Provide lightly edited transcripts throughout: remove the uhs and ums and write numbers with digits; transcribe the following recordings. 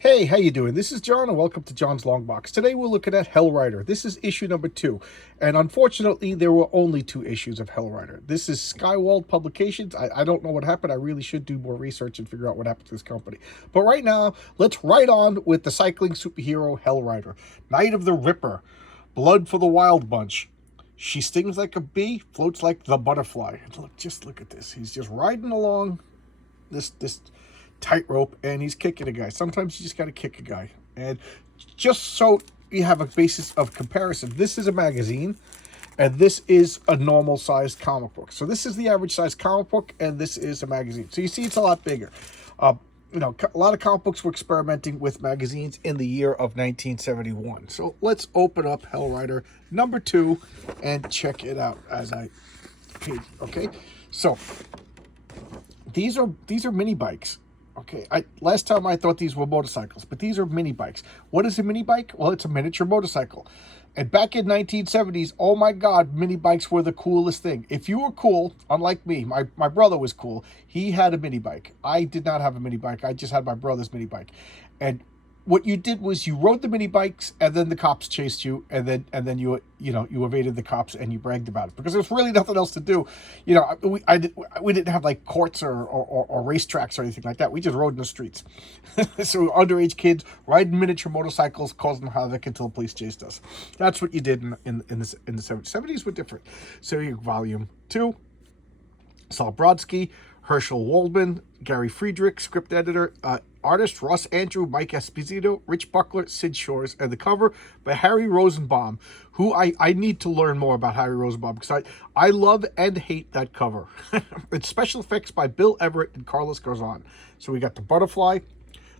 Hey, how you doing? This is John, and welcome to John's Long Box. Today we're looking at Hell Rider. This is issue number 2, and unfortunately, there were only 2 issues of Hell Rider. This is Skywald Publications. I don't know what happened. I really should do more research and figure out what happened to this company. But right now, let's ride on with the cycling superhero Hell Rider. Night of the Ripper. Blood for the WildBunch. She stings like a bee, floats like the butterfly. And look at this. He's just riding along this tightrope, and he's kicking a guy. Sometimes you just got to kick a guy. And just so you have a basis of comparison, this is a magazine, and this is a normal sized comic book. So this is the average size comic book, and this is a magazine. So you see, it's a lot bigger. A lot of comic books were experimenting with magazines in the year of 1971. So let's open up Hell Rider number 2 and check it out as I page. Okay, so these are mini bikes. Okay, last time I thought these were motorcycles, but these are mini bikes. What is a mini bike? Well, it's a miniature motorcycle. And back in 1970s, oh my God, mini bikes were the coolest thing. If you were cool, unlike me, my brother was cool. He had a mini bike. I did not have a mini bike. I just had my brother's mini bike. And what you did was you rode the mini bikes, and then the cops chased you, and then you evaded the cops, and you bragged about it because there's really nothing else to do. We didn't have like courts or racetracks or anything like that. We just rode in the streets. So underage kids riding miniature motorcycles, causing havoc until the police chased us. That's what you did in the 70s. 70s were different. So you volume 2. Saul Brodsky, Herschel Waldman, Gary Friedrich, script editor, artist Ross Andrew, Mike Esposito, Rich Buckler, Sid Shores, and the cover by Harry Rosenbaum, who I need to learn more about Harry Rosenbaum because I love and hate that cover. It's special effects by Bill Everett and Carlos Garzon. So we got the butterfly,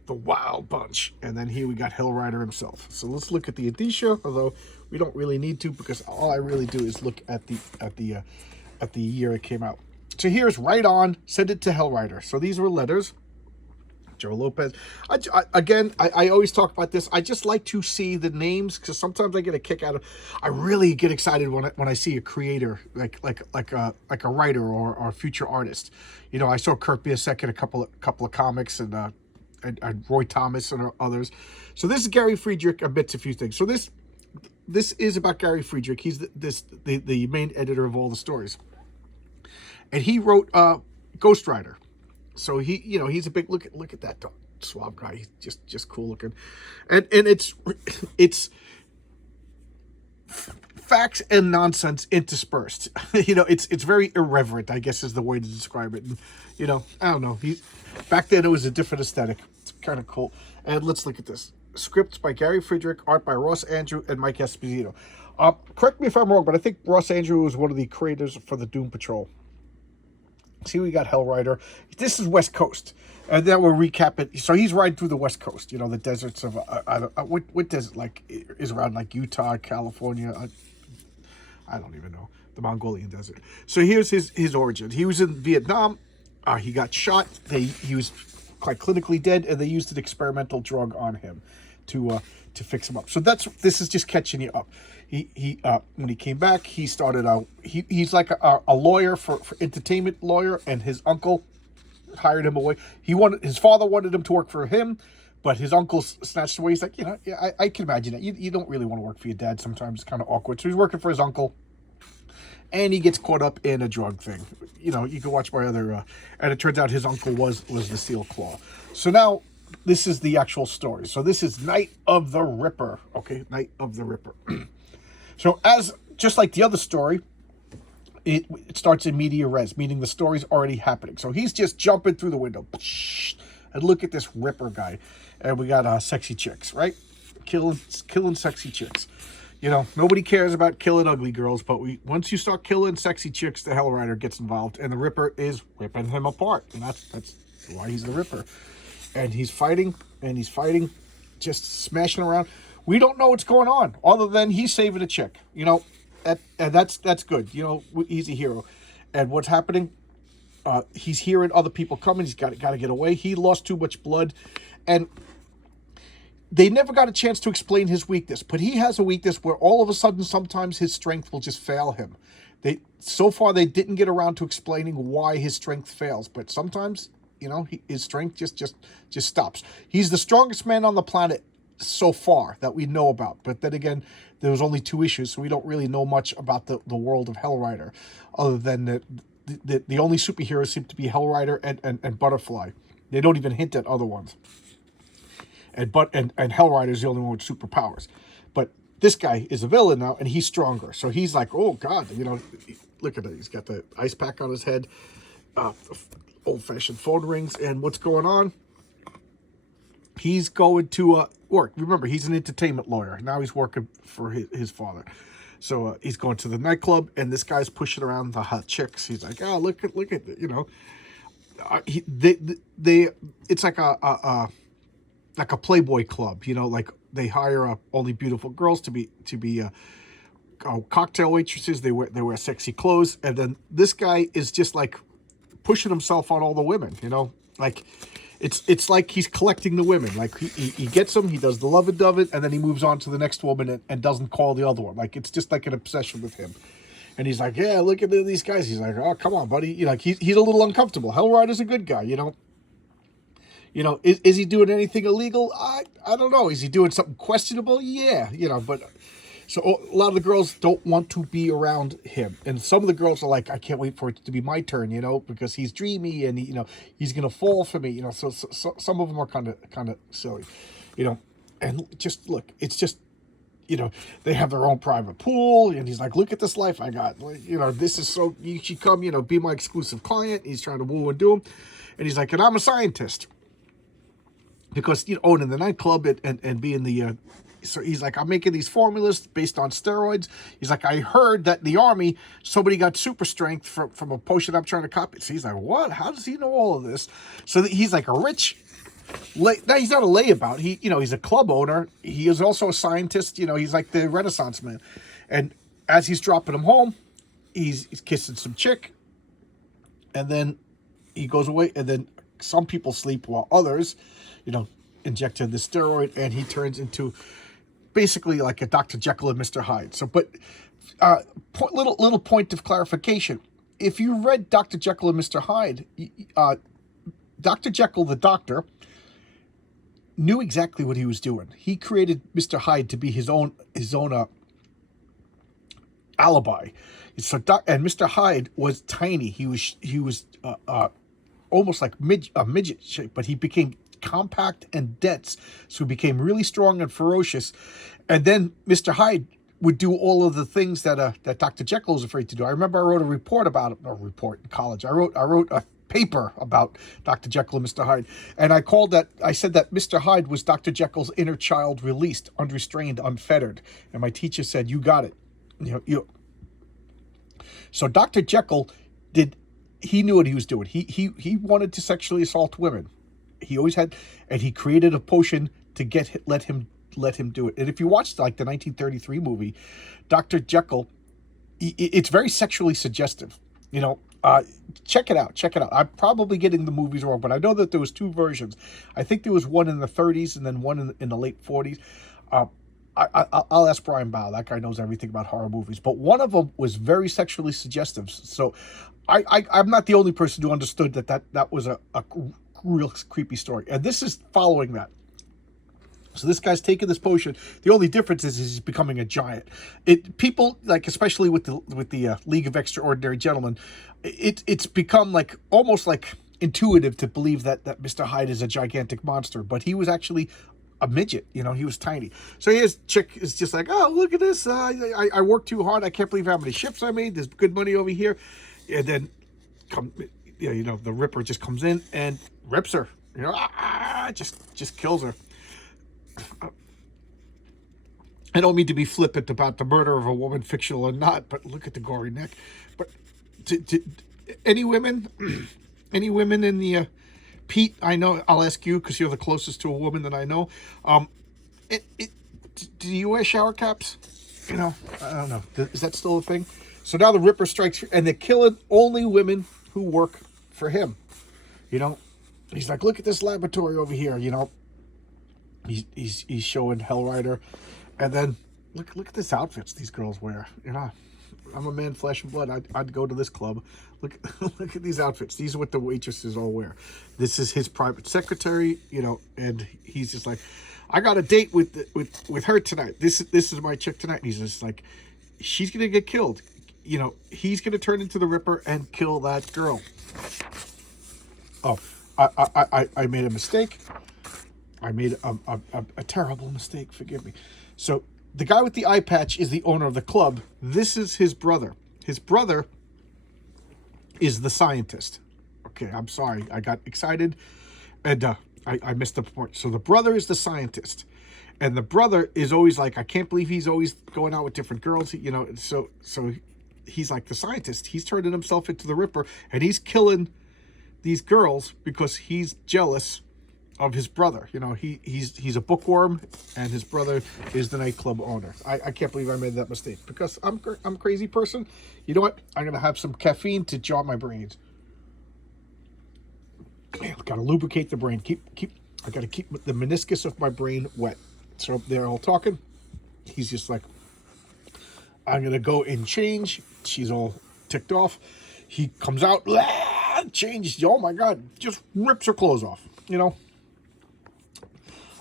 the WildBunch, and then here we got Hell Rider himself. So let's look at the indicia, although we don't really need to because all I really do is look at the year it came out. So here's Right On, Send It to Hell Rider. So these were letters. Joe Lopez. I always talk about this. I just like to see the names because sometimes I get a kick out of. I really get excited when I see a creator like a writer or a future artist. You know, I saw Kurt Busiek in a couple of comics and Roy Thomas and others. So this is Gary Friedrich admits a few things. So this is about Gary Friedrich. He's the main editor of all the stories, and he wrote Ghost Rider. So he's a big look at that suave guy. He's just cool looking, and it's facts and nonsense interspersed. It's very irreverent, I guess is the way to describe it. And, I don't know. Back then it was a different aesthetic. It's kind of cool. And let's look at this. Scripts by Gary Friedrich, art by Ross Andrew and Mike Esposito. Correct me if I'm wrong, but I think Ross Andrew was one of the creators for the Doom Patrol. See, we got Hell Rider. This is West Coast. And then we'll recap it. So he's riding through the West Coast, the deserts of, what desert, like, is around, like, Utah, California. I don't even know. The Mongolian desert. So here's his origin. He was in Vietnam. He got shot. He was quite clinically dead, and they used an experimental drug on him to fix him up. So this is just catching you up. He when he came back, he started out. He's like a lawyer for entertainment lawyer, and his uncle hired him away. His father wanted him to work for him, but his uncle snatched away. He's like, I can imagine that. You don't really want to work for your dad. Sometimes it's kind of awkward. So he's working for his uncle, and he gets caught up in a drug thing. You can watch my other, and it turns out his uncle was the Steel Claw. So now this is the actual story. So this is Night of the Ripper. Okay, Night of the Ripper. So just like the other story, it starts in media res, meaning the story's already happening. So he's just jumping through the window. And look at this Ripper guy. And we got sexy chicks, right? Killing sexy chicks. Nobody cares about killing ugly girls, but once you start killing sexy chicks, the Hell Rider gets involved, and the Ripper is ripping him apart. And that's why he's the Ripper. And he's fighting, just smashing around. We don't know what's going on, other than he's saving a chick. And that's good. He's a hero. And what's happening? He's hearing other people coming. He's got to get away. He lost too much blood, and they never got a chance to explain his weakness. But he has a weakness where all of a sudden, sometimes his strength will just fail him. So far they didn't get around to explaining why his strength fails, but sometimes You know, his strength just stops. He's the strongest man on the planet so far that we know about. But then again, there was only 2 issues, so we don't really know much about the world of Hellrider, other than the only superheroes seem to be Hellrider and Butterfly. They don't even hint at other ones. And Hellrider is the only one with superpowers. But this guy is a villain now, and he's stronger. So he's like, oh God, you know, look at it. He's got the ice pack on his head, old-fashioned phone rings, and what's going on? He's going to work. Remember, he's an entertainment lawyer. Now he's working for his father. So he's going to the nightclub, and this guy's pushing around the hot chicks. He's like, oh, look at you know, it's like a Playboy club, you know, like they hire only beautiful girls to be cocktail waitresses. They wear sexy clothes, and then this guy is just like pushing himself on all the women, you know, like it's like he's collecting the women. Like he gets them, he does the love and dove it, and then he moves on to the next woman and doesn't call the other one. Like it's just like an obsession with him. And he's like, yeah, look at these guys. He's like, oh, come on, buddy. You know, like he's a little uncomfortable. Hellrider's a good guy, you know. You know, is he doing anything illegal? I don't know. Is he doing something questionable? Yeah, you know, but so a lot of the girls don't want to be around him. And some of the girls are like, I can't wait for it to be my turn, you know, because he's dreamy and, you know, he's going to fall for me, you know. So some of them are kind of silly, you know. And just look, it's just, you know, they have their own private pool, and he's like, look at this life I got. You know, this is so, you should come, you know, be my exclusive client. He's trying to woo and do him. And he's like, and I'm a scientist. Because, you know, owning the nightclub and being the, so he's like, I'm making these formulas based on steroids. He's like, I heard that in the Army, somebody got super strength from a potion I'm trying to copy. So he's like, what? How does he know all of this? So he's like a rich, now he's not a layabout. He, you know, he's a club owner. He is also a scientist. You know, he's like the Renaissance man. And as he's dropping him home, he's kissing some chick. And then he goes away. And then some people sleep while others, you know, inject him the steroid, and he turns into basically like a Dr. Jekyll and Mr. Hyde. So, but little point of clarification: if you read Dr. Jekyll and Mr. Hyde, Dr. Jekyll, the doctor, knew exactly what he was doing. He created Mr. Hyde to be his own alibi. So, and Mr. Hyde was tiny. He was almost like a midget shape, but he became compact and dense, so he became really strong and ferocious. And then Mr. Hyde would do all of the things that Dr. Jekyll was afraid to do. I remember I wrote a report about it, a report in college. I wrote a paper about Dr. Jekyll and Mr. Hyde, and I said that Mr. Hyde was Dr. Jekyll's inner child, released, unrestrained, unfettered. And my teacher said, you got it. So Dr. Jekyll he knew what he was doing. He wanted to sexually assault women. He always had, and he created a potion to let him do it. And if you watch like the 1933 movie, Dr. Jekyll, it's very sexually suggestive. You know, check it out. I'm probably getting the movies wrong, but I know that there was 2 versions. I think there was one in the 30s and then one in the late 40s. I'll ask Brian Bow. That guy knows everything about horror movies. But one of them was very sexually suggestive. So I'm not the only person who understood that was a real creepy story. And this is following that. So this guy's taking this potion. The only difference is he's becoming a giant. People, like, especially with the League of Extraordinary Gentlemen, it's become like almost like intuitive to believe that Mr. Hyde is a gigantic monster, but he was actually a midget. You know, he was tiny. So his chick is just like, oh, look at this. I worked too hard. I can't believe how many ships I made. There's good money over here. And then you know, the Ripper just comes in and rips her. You know, just kills her. I don't mean to be flippant about the murder of a woman, fictional or not, but look at the gory neck. But any women in the Pete? I know I'll ask you because you're the closest to a woman that I know. Do you wear shower caps? You know, I don't know. Is that still a thing? So now the Ripper strikes, and they're killing only women who work for him. You know, he's like, look at this laboratory over here. You know, he's showing Hellrider, and then look at these outfits these girls wear. You know, I'm a man, flesh and blood. I'd go to this club. Look, look at these outfits. These are what the waitresses all wear. This is his private secretary, you know, and he's just like, I got a date with her tonight. This is my chick tonight. And he's just like, she's gonna get killed. You know, he's gonna turn into the Ripper and kill that girl. Oh, I made a mistake. I made a terrible mistake. Forgive me. So the guy with the eye patch is the owner of the club. This is his brother. His brother is the scientist. Okay, I'm sorry. I got excited and I missed the point. So the brother is the scientist. And the brother is always like, I can't believe he's always going out with different girls, you know. So he's like the scientist. He's turning himself into the Ripper, and he's killing these girls because he's jealous of his brother. You know, he's a bookworm, and his brother is the nightclub owner. I can't believe I made that mistake because I'm a crazy person. You know what? I'm gonna have some caffeine to jog my brains. Gotta lubricate the brain. I gotta keep the meniscus of my brain wet. So they're all talking. He's just like, I'm gonna go and change. She's all ticked off. He comes out, changes. Oh my God, just rips her clothes off. You know,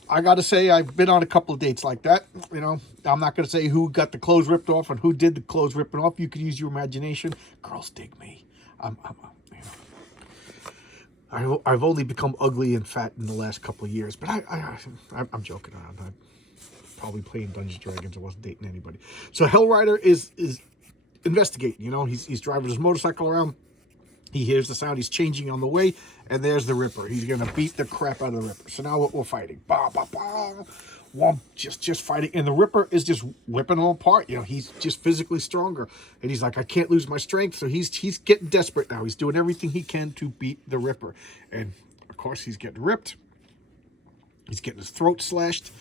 I gotta say, I've been on a couple of dates like that. You know, I'm not gonna say who got the clothes ripped off and who did the clothes ripping off. You could use your imagination. Girls dig me. I've only become ugly and fat in the last couple of years, but I'm joking around. I'm probably playing Dungeons and Dragons. I wasn't dating anybody. So Hellrider is investigating. You know, he's driving his motorcycle around. He hears the sound. He's changing on the way, and there's the Ripper. He's gonna beat the crap out of the Ripper. So now we're fighting. Bah, bah, bah. Well, just fighting, and the Ripper is just ripping him apart. You know, he's just physically stronger, and he's like, I can't lose my strength. So he's getting desperate now. He's doing everything he can to beat the Ripper, and of course he's getting ripped. He's getting his throat slashed.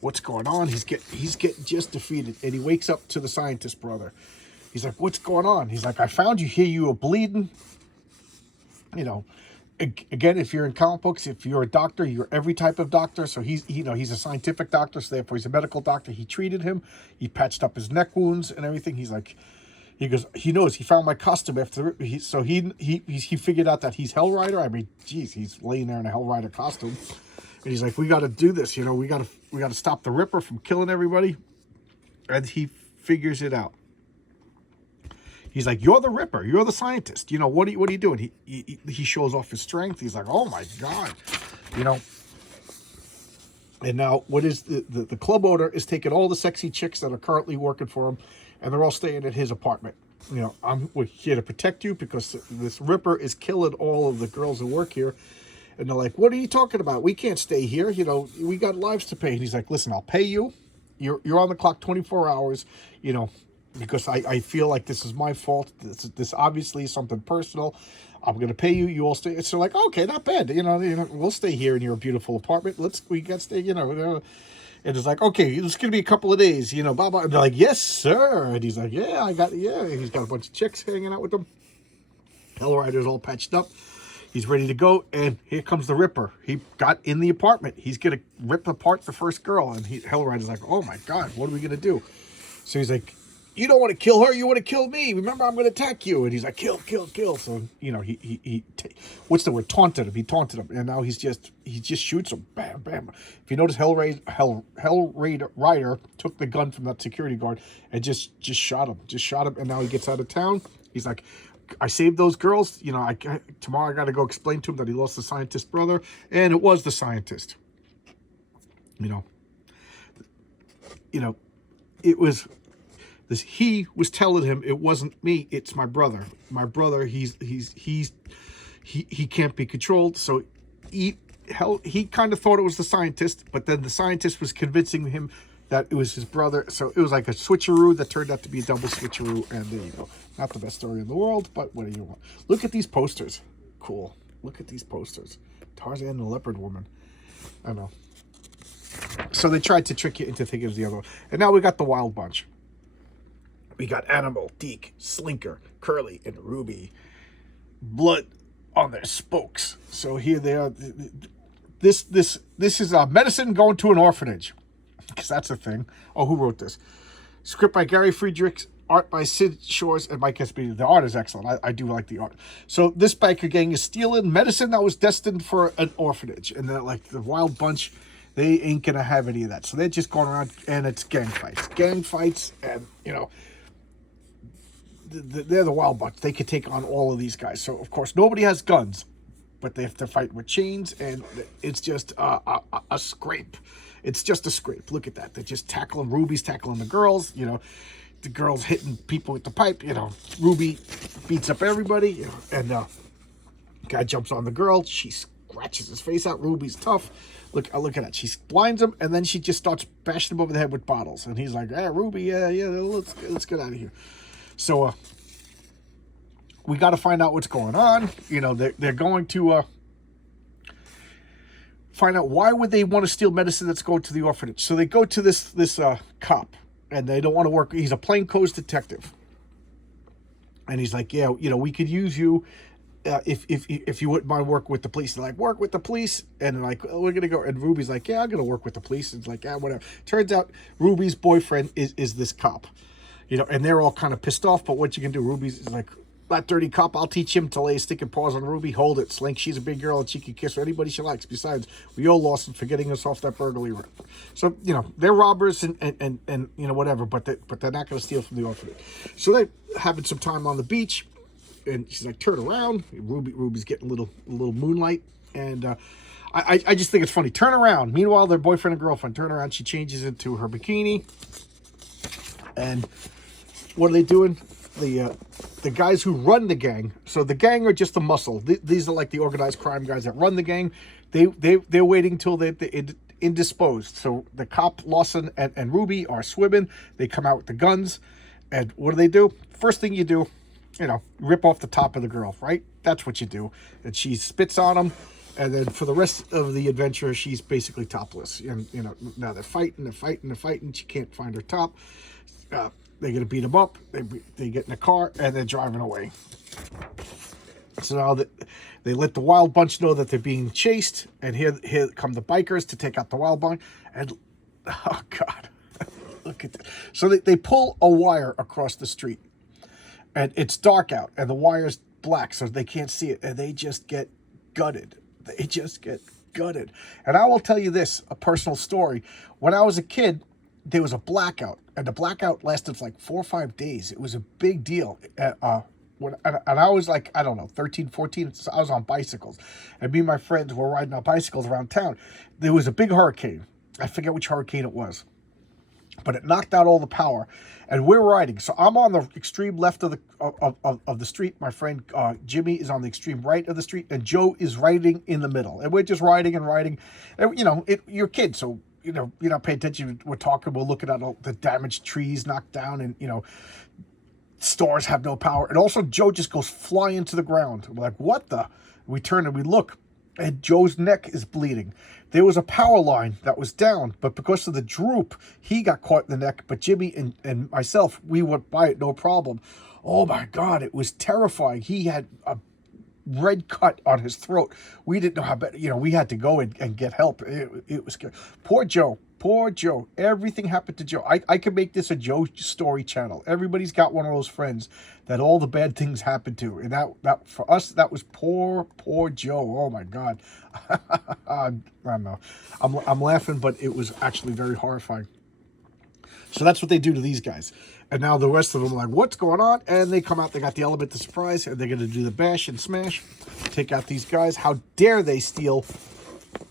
What's going on? He's getting just defeated, and he wakes up to the scientist brother. He's like, what's going on? He's like, I found you here. You were bleeding. You know, again, if you're in comic books, if you're a doctor, you're every type of doctor. So he's a scientific doctor, so therefore he's a medical doctor. He treated him. He patched up his neck wounds and everything. He's like, he goes, he knows. He found my costume after. He figured out that he's Hellrider. I mean, geez, he's laying there in a Hellrider costume, and he's like, we got to do this. You know, we got to stop the Ripper from killing everybody, and he figures it out. He's like, you're the Ripper. You're the scientist. You know, what are you doing? He shows off his strength. He's like, oh, my God. You know. And now what is the club owner is taking all the sexy chicks that are currently working for him, and they're all staying at his apartment. You know, we're here to protect you because this Ripper is killing all of the girls who work here. And they're like, what are you talking about? We can't stay here. You know, we got lives to pay. And he's like, listen, I'll pay you. You're on the clock 24 hours, you know, because I feel like this is my fault. This obviously is something personal. I'm going to pay you. You all stay. So like, okay, not bad. You know, we'll stay here in your beautiful apartment. We got to stay, you know. And it's like, okay, it's going to be a couple of days, you know, blah, blah. And they're like, yes, sir. And he's like, yeah. He's got a bunch of chicks hanging out with him. Hellrider's all patched up. He's ready to go. And here comes the Ripper. He got in the apartment. He's going to rip apart the first girl. And Hellrider's like, oh, my God, what are we going to do? So he's like, you don't want to kill her, you want to kill me. Remember, I'm going to attack you. And he's like, kill. So, you know, what's the word? Taunted him. He taunted him. And now he just shoots him. Bam, bam. If you notice, Hellrider took the gun from that security guard and just shot him. And now he gets out of town. He's like, I saved those girls. You know, tomorrow I got to go explain to him that he lost the scientist brother. And it was the scientist. You know, it was... He was telling him it wasn't me, it's my brother. My brother, he can't be controlled. So he kind of thought it was the scientist, but then the scientist was convincing him that it was his brother. So it was like a switcheroo that turned out to be a double switcheroo, and there you go. Not the best story in the world, but what do you want? Look at these posters. Cool. Look at these posters. Tarzan and the Leopard Woman. I know. So they tried to trick you into thinking it was the other one. And now we got the WildBunch. We got Animal, Deke, Slinker, Curly, and Ruby. Blood on their spokes. So here they are. This is medicine going to an orphanage. Because that's a thing. Oh, who wrote this? Script by Gary Friedrichs. art by Sid Shores and Mike Espino. The art is excellent. I do like the art. So this biker gang is stealing medicine that was destined for an orphanage. And they're like the Wild Bunch, they ain't going to have any of that. So they're just going around, and it's gang fights. Gang fights, and, you know, they're the Wild Bunch. They could take on all of these guys. So, of course, nobody has guns, but they have to fight with chains, and it's just a scrape. It's just a scrape. Look at that. They're just tackling. Ruby's tackling the girls, you know. The girls hitting people with the pipe, you know. Ruby beats up everybody, you know, and guy jumps on the girl. She scratches his face out. Ruby's tough. Look at that. She blinds him, and then she just starts bashing him over the head with bottles. And he's like, "Hey, Ruby, yeah, let's get out of here." So we got to find out what's going on. You know, they're going to find out why would they want to steal medicine that's going to the orphanage. So they go to this cop, and they don't want to work. He's a plainclothes detective, and he's like, "Yeah, you know, we could use you if you wouldn't mind work with the police." They're like, "Work with the police?" And they're like, "Oh, we're gonna go." And Ruby's like, "Yeah, I'm gonna work with the police." And it's like, "Yeah, whatever." Turns out Ruby's boyfriend is this cop, you know, and they're all kind of pissed off. But what you can do, Ruby's like, "That dirty cop, I'll teach him to lay his sticking paws on Ruby. Hold it, Slink. She's a big girl and she can kiss anybody she likes. Besides, we owe Lawson for getting us off that burglary run." So, you know, they're robbers and you know, whatever, but they're not going to steal from the orphanage. So they're having some time on the beach, and she's like, "Turn around." Ruby's getting a little moonlight, and I just think it's funny. Turn around. Meanwhile, their boyfriend and girlfriend turn around. She changes into her bikini, and what are they doing? The guys who run the gang. So the gang are just a muscle. These are like the organized crime guys that run the gang. They're waiting till they're indisposed. So the cop, Lawson, and Ruby are swimming. They come out with the guns, and what do? First thing you do, you know, rip off the top of the girl, right? That's what you do. And she spits on them, and then for the rest of the adventure, she's basically topless. And, you know, now they're fighting. She can't find her top. They're going to beat them up. They get in a car, and they're driving away. So now they let the Wild Bunch know that they're being chased, and here come the bikers to take out the Wild Bunch. And, oh, God, look at that. So they pull a wire across the street, and it's dark out, and the wire's black, so they can't see it, and they just get gutted. And I will tell you this, a personal story. When I was a kid, there was a blackout, and the blackout lasted for like 4 or 5 days. It was a big deal. And I was like, I don't know, 13, 14. So I was on bicycles, and me and my friends were riding on bicycles around town. There was a big hurricane. I forget which hurricane it was, but it knocked out all the power, and we're riding. So I'm on the extreme left of the street. My friend Jimmy is on the extreme right of the street, and Joe is riding in the middle. And we're just riding. And, you know, you're kids, so, you know, you're not paying attention. We're talking, we're looking at all the damaged trees knocked down, and, you know, stores have no power. And also Joe just goes flying to the ground. We're like, what the? We turn and we look, and Joe's neck is bleeding. There was a power line that was down, but because of the droop, he got caught in the neck. But Jimmy and myself, we went by it no problem. Oh my God, it was terrifying. He had a red cut on his throat. We didn't know how bad, you know, we had to go and get help. It was scary. Poor Joe. Everything happened to Joe. I could make this a Joe story channel. Everybody's got one of those friends that all the bad things happened to. And that for us, that was poor Joe. Oh my God. I don't know. I'm laughing, but it was actually very horrifying. So that's what they do to these guys. And now the rest of them are like, what's going on? And they come out, they got the element of surprise, and they're going to do the bash and smash, take out these guys. How dare they steal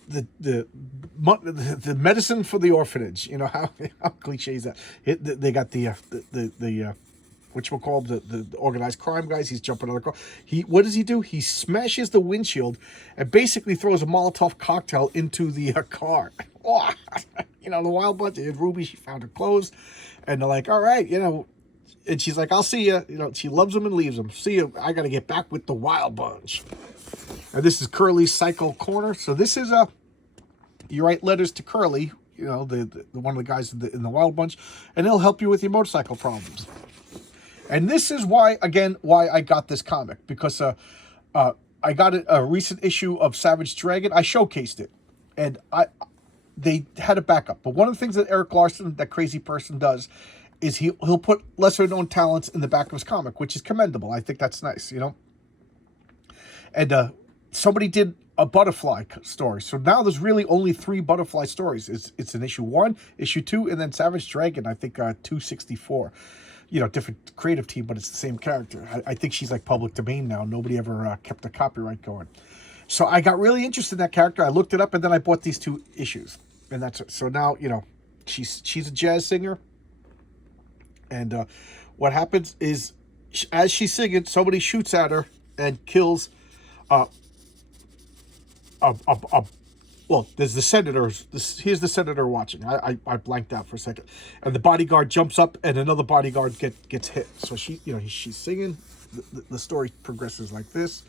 the medicine for the orphanage? You know, how cliche is that? They got the whatchamacallit, the organized crime guys. He's jumping on the car. What does he do? He smashes the windshield and basically throws a Molotov cocktail into the car. You know, the Wild Bunch, and Ruby, she found her clothes, and they're like, all right, you know, and she's like, I'll see you. You know, she loves him and leaves him. See you. I got to get back with the Wild Bunch. And this is Curly's Cycle Corner. So this is you write letters to Curly, you know, the one of the guys in the Wild Bunch, and he'll help you with your motorcycle problems. And this is why I got this comic, because I got a recent issue of Savage Dragon. I showcased it, and they had a backup. But one of the things that Eric Larson, that crazy person, does is he'll put lesser known talents in the back of his comic, which is commendable. I think that's nice, you know. And somebody did a butterfly story, so now there's really only 3 butterfly stories. It's an issue 1, issue 2, and then Savage Dragon. I think 264. You know, different creative team, but it's the same character. I think she's like public domain now. Nobody ever kept the copyright going. So I got really interested in that character. I looked it up, and then I bought these 2 issues, and that's it. So now, you know, she's a jazz singer, and what happens is, as she's singing, somebody shoots at her and kills uh, well, there's the senator. Here's the senator watching. I blanked out for a second, and the bodyguard jumps up, and another bodyguard gets hit. So she's singing. The story progresses like this.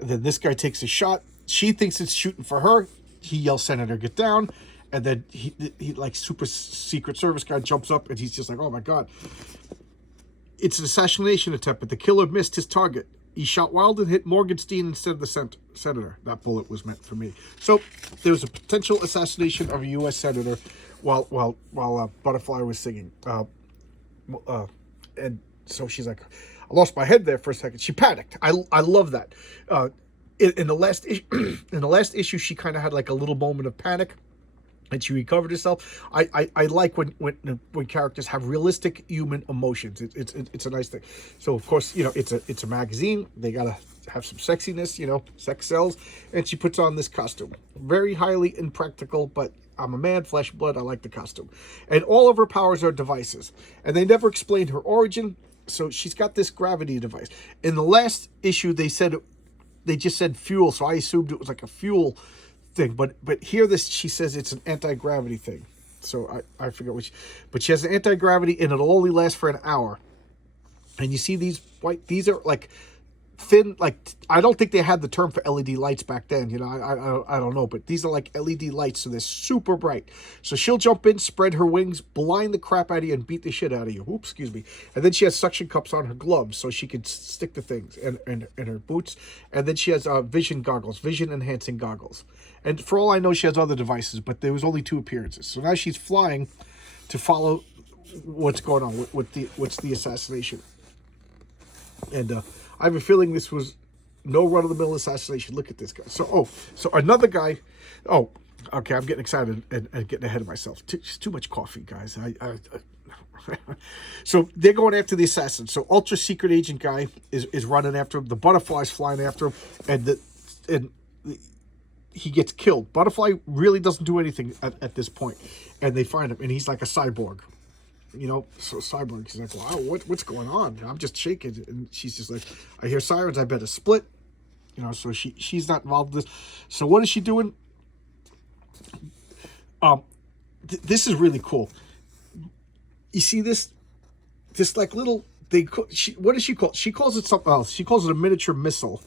And then this guy takes a shot. She thinks it's shooting for her. He yells, "Senator, get down!" And then he like super secret service guy jumps up, and he's just like, "Oh my god!" It's an assassination attempt, but the killer missed his target. He shot wild and hit Morgenstein instead of the senator. That bullet was meant for me. So there was a potential assassination of a U.S. senator while Butterfly was singing. And so she's like, I lost my head there for a second. She panicked. I love that. In the last issue, she kind of had like a little moment of panic, and she recovered herself. I like when characters have realistic human emotions. It's a nice thing. So of course, you know, it's a magazine. They gotta have some sexiness, you know, sex sells. And she puts on this costume. Very highly impractical, but I'm a man, flesh, blood. I like the costume. And all of her powers are devices. And they never explained her origin. So she's got this gravity device. In the last issue, they just said fuel. So I assumed it was like a fuel thing, but here she says it's an anti-gravity thing. So I forget which, but she has an anti-gravity, and it'll only last for an hour. And you see these these are like thin, like, I don't think they had the term for LED lights back then, you know. I don't know, but these are like LED lights, so they're super bright. So she'll jump in, spread her wings, blind the crap out of you, and beat the shit out of you. Oops, excuse me. And then she has suction cups on her gloves, so she can stick to things, and her boots. And then she has vision goggles, vision enhancing goggles. And for all I know, she has other devices, but there was only 2 appearances. So now she's flying to follow what's going on what's the assassination. And I have a feeling this was no run-of-the-mill assassination. Look at this guy. So another guy. Oh, okay, I'm getting excited and getting ahead of myself. Too much coffee, guys. So they're going after the assassin. So ultra secret agent guy is running after him. The butterfly's flying after him, and he gets killed. Butterfly really doesn't do anything at this point, and they find him, and he's like a cyborg. You know, so Cyborg, she's like, wow, what's going on? I'm just shaking. And she's just like, I hear sirens, I better split. You know, so she's not involved in this. So what is she doing? This is really cool. You see this like little, what does she call it? She calls it something else. She calls it a miniature missile.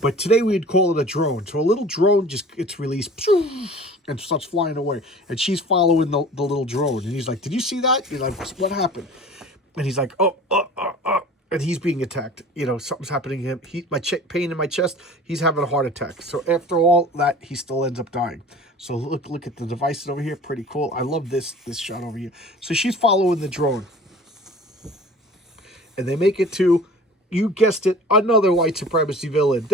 But today we'd call it a drone. So a little drone just gets released and starts flying away. And she's following the little drone. And he's like, did you see that? You're like, what happened? And he's like, and he's being attacked. You know, something's happening to him. Pain in my chest. He's having a heart attack. So after all that, he still ends up dying. So look at the devices over here. Pretty cool. I love this shot over here. So she's following the drone. And they make it to, you guessed it, another white supremacy villain.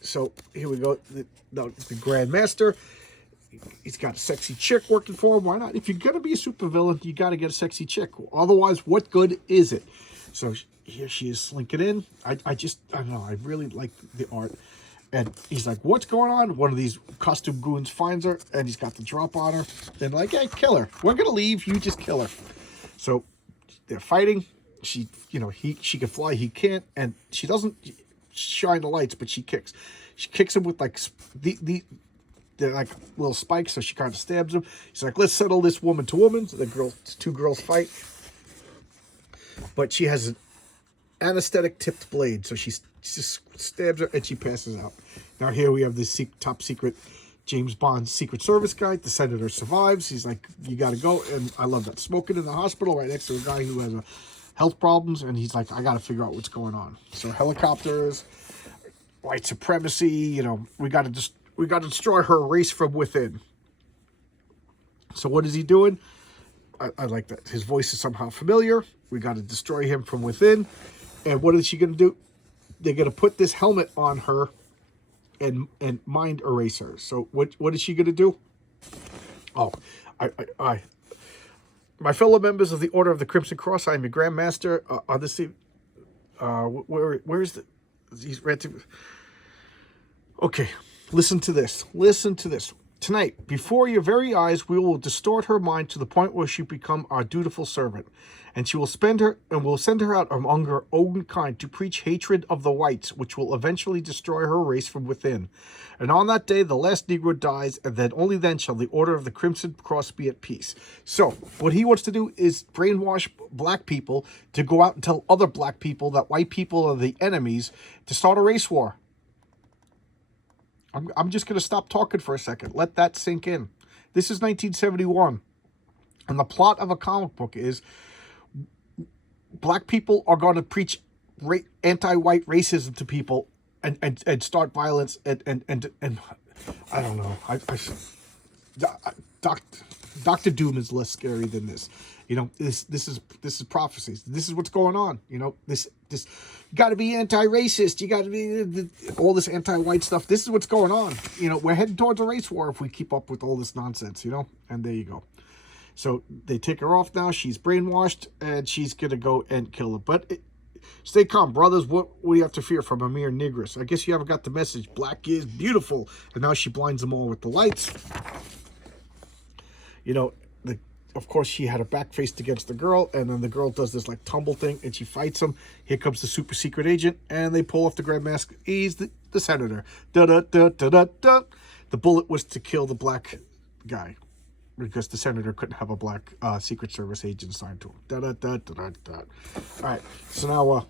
So here we go. The Grand Master. He's got a sexy chick working for him. Why not? If you're going to be a supervillain, you got to get a sexy chick. Otherwise, what good is it? So here she is slinking in. I don't know. I really like the art. And he's like, what's going on? One of these costume goons finds her, and he's got the drop on her. Then like, hey, kill her. We're going to leave. You just kill her. So they're fighting. She can fly, he can't, and she doesn't shine the lights, but she kicks. She kicks him with like they're like little spikes, so she kind of stabs him. She's like, let's settle this woman to woman. So the 2 girls fight, but she has an anesthetic tipped blade, so she just stabs her and she passes out. Now here we have this top secret James Bond Secret Service guy. The senator survives. He's like, you got to go, and I love that. Smoking in the hospital right next to a guy who has health problems, and he's like, I got to figure out what's going on. So helicopters, white supremacy, you know, we got to destroy her race from within. So what is he doing? I like that. His voice is somehow familiar. We got to destroy him from within. And what is she going to do? They're going to put this helmet on her and mind erase her. So what is she going to do? Oh, my fellow members of the Order of the Crimson Cross, I am your Grand Master. On this, where is the? He's ranting. Okay, listen to this. Listen to this. Tonight, before your very eyes, we will distort her mind to the point where she become our dutiful servant, and she will spend her and will send her out among her own kind to preach hatred of the whites, which will eventually destroy her race from within. And on that day, the last Negro dies, and then only then shall the Order of the Crimson Cross be at peace. So, what he wants to do is brainwash black people to go out and tell other black people that white people are the enemies to start a race war. I'm just going to stop talking for a second. Let that sink in. This is 1971. And the plot of a comic book is black people are going to preach anti-white racism to people and start violence. And I don't know. Dr. Doom is less scary than this. You know, this is prophecies. This is what's going on. You know, this you got to be anti-racist. You got to be all this anti-white stuff. This is what's going on. You know, we're heading towards a race war if we keep up with all this nonsense. You know, and there you go. So they take her off now. She's brainwashed, and she's gonna go and kill her. But stay calm, brothers. What do you have to fear from a mere negress? I guess you haven't got the message. Black is beautiful, and now she blinds them all with the lights. You know, of course, she had her back faced against the girl, and then the girl does this like tumble thing, and she fights him. Here comes the super secret agent, and they pull off the Grand Mask. He's the senator. Da da da da da da. The bullet was to kill the black guy, because the senator couldn't have a black Secret Service agent assigned to him. Da da da da da da. All right, so now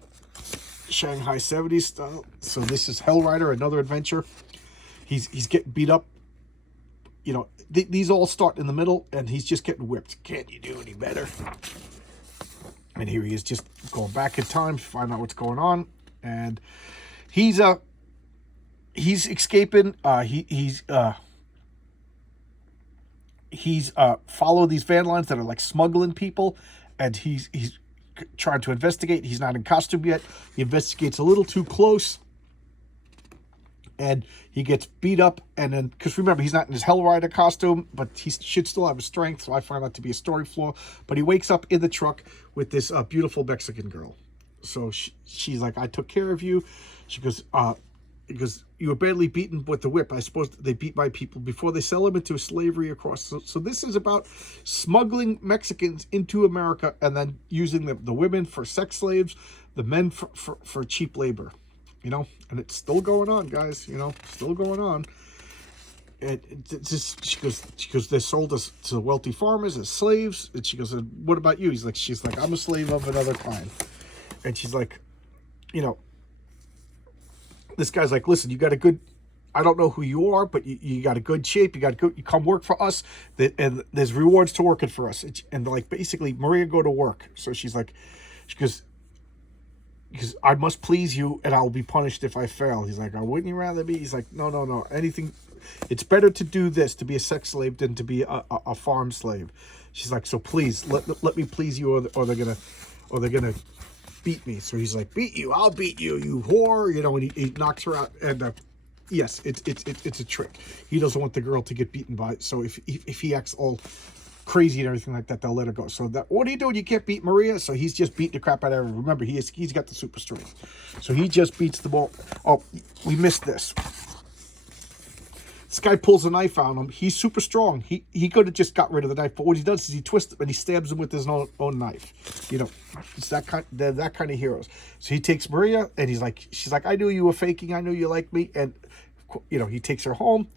Shanghai 70s style. So this is Hell Rider, another adventure. He's getting beat up. You know, these all start in the middle, and he's just getting whipped. Can't you do any better? And here he is, just going back in time to find out what's going on. And he's escaping. He's followed these van lines that are like smuggling people, and he's trying to investigate. He's not in costume yet. He investigates a little too close, and he gets beat up. And then, because remember, he's not in his Hell Rider costume, but he should still have his strength, so I find that to be a story flaw. But he wakes up in the truck with this beautiful Mexican girl. So she's like, I took care of you. She goes, because you were badly beaten with the whip. I suppose they beat my people before they sell them into slavery across. So this is about smuggling Mexicans into America and then using the women for sex slaves, the men for cheap labor. You know, and it's still going on, guys. You know, still going on. And she goes, they're sold us to wealthy farmers as slaves. And she goes, what about you? She's like, I'm a slave of another kind. And she's like, you know, this guy's like, listen, you got a good, I don't know who you are, but you got a good shape. You come work for us, and there's rewards to working for us. And like, basically, Maria, go to work. So she goes, because I must please you, and I'll be punished if I fail. He's like, oh, wouldn't you rather be? He's like, no. Anything, it's better to do this, to be a sex slave, than to be a farm slave. She's like, so please let me please you, or they're gonna beat me. So he's like, beat you? I'll beat you, you whore. You know, and he knocks her out. And yes, it's a trick. He doesn't want the girl to get beaten by it. So if he acts all crazy and everything like that, they'll let her go. So what are you doing? You can't beat Maria. So he's just beating the crap out of her. Remember, he's got the super strength. So he just beats the ball. Oh, we missed this. This guy pulls a knife on him. He's super strong. He could have just got rid of the knife, but what he does is he twists it and he stabs him with his own knife. You know, it's that kind of heroes. So he takes Maria, and she's like, I knew you were faking. I knew you liked me. And you know, he takes her home,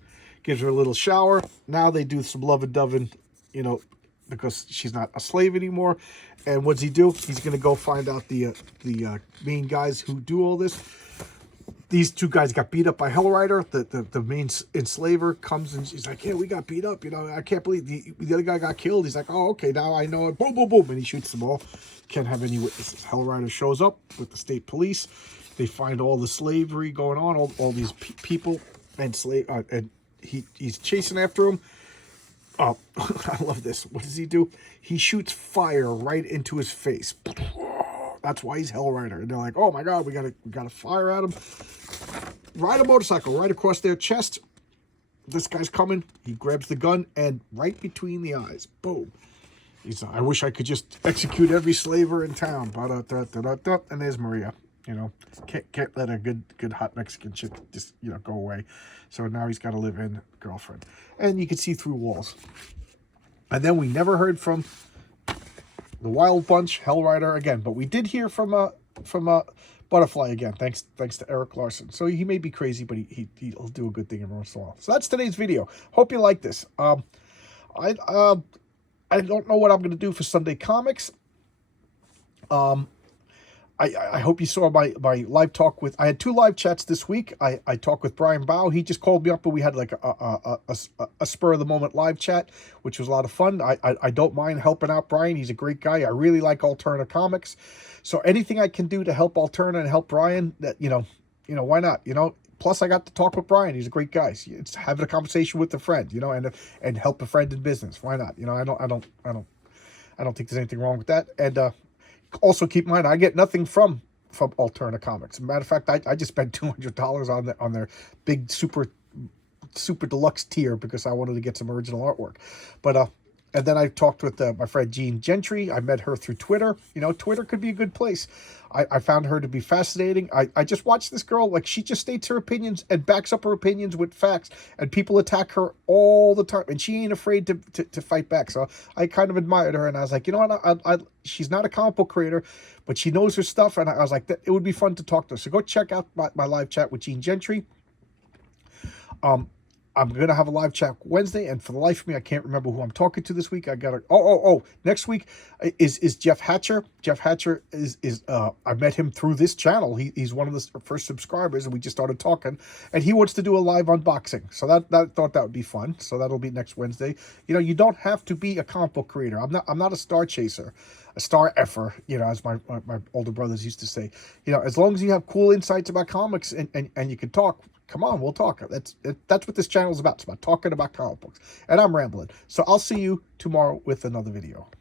gives her a little shower. Now they do some lovin'-dovin', you know, because she's not a slave anymore. And what's he do? He's gonna go find out the main guys who do all this. These two guys got beat up by Hell Rider. The main enslaver comes, and she's like, yeah, we got beat up. You know, I can't believe the other guy got killed. He's like, oh, okay, now I know it. Boom, boom, boom. And he shoots them all. Can't have any witnesses. Hell Rider shows up with the state police. They find all the slavery going on, all these people, and he's chasing after them. Oh, I love this. What does he do? He shoots fire right into his face. That's why he's Hell Rider. And they're like, oh my God, we gotta fire at him. Ride a motorcycle right across their chest. This guy's coming. He grabs the gun and right between the eyes, boom. He's, I wish I could just execute every slaver in town. And there's Maria. You know, can't let a good hot Mexican chick just, you know, go away. So now he's got to live in girlfriend. And you can see through walls. And then we never heard from the Wild Bunch, Hell Rider again. But we did hear from Butterfly again, thanks to Eric Larson. So he may be crazy, but he'll do a good thing every once in a while. So that's today's video. Hope you like this. I don't know what I'm going to do for Sunday Comics. I hope you saw my live talk with... I had 2 live chats this week. I talked with Brian Bow. He just called me up, and we had like a spur-of-the-moment live chat, which was a lot of fun. I don't mind helping out Brian. He's a great guy. I really like Alterna Comics. So anything I can do to help Alterna and help Brian, that you know, why not? You know, plus I got to talk with Brian. He's a great guy. It's having a conversation with a friend, you know, and help a friend in business. Why not? You know, I don't think there's anything wrong with that. And also keep in mind, I get nothing from Alterna Comics. As a matter of fact, I just spent $200 on their big super deluxe tier because I wanted to get some original artwork. But and then I talked with my friend Jean Gentry. I met her through Twitter. You know, Twitter could be a good place. I found her to be fascinating. I just watched this girl, like, she just states her opinions and backs up her opinions with facts, and people attack her all the time, and she ain't afraid to fight back. So I kind of admired her, and I was like, you know what, she's not a comic book creator, but she knows her stuff, and I was like, it would be fun to talk to her. So go check out my live chat with Jean Gentry. I'm going to have a live chat Wednesday, and for the life of me, I can't remember who I'm talking to this week. I got to... next week is Jeff Hatcher. Jeff Hatcher is I met him through this channel. He's one of the first subscribers, and we just started talking, and he wants to do a live unboxing. So that thought that would be fun. So that'll be next Wednesday. You know, you don't have to be a comic book creator. I'm not a star chaser, a star effer, you know, as my older brothers used to say. You know, as long as you have cool insights about comics and you can talk, come on, we'll talk. That's what this channel is about. It's about talking about comic books. And I'm rambling. So I'll see you tomorrow with another video.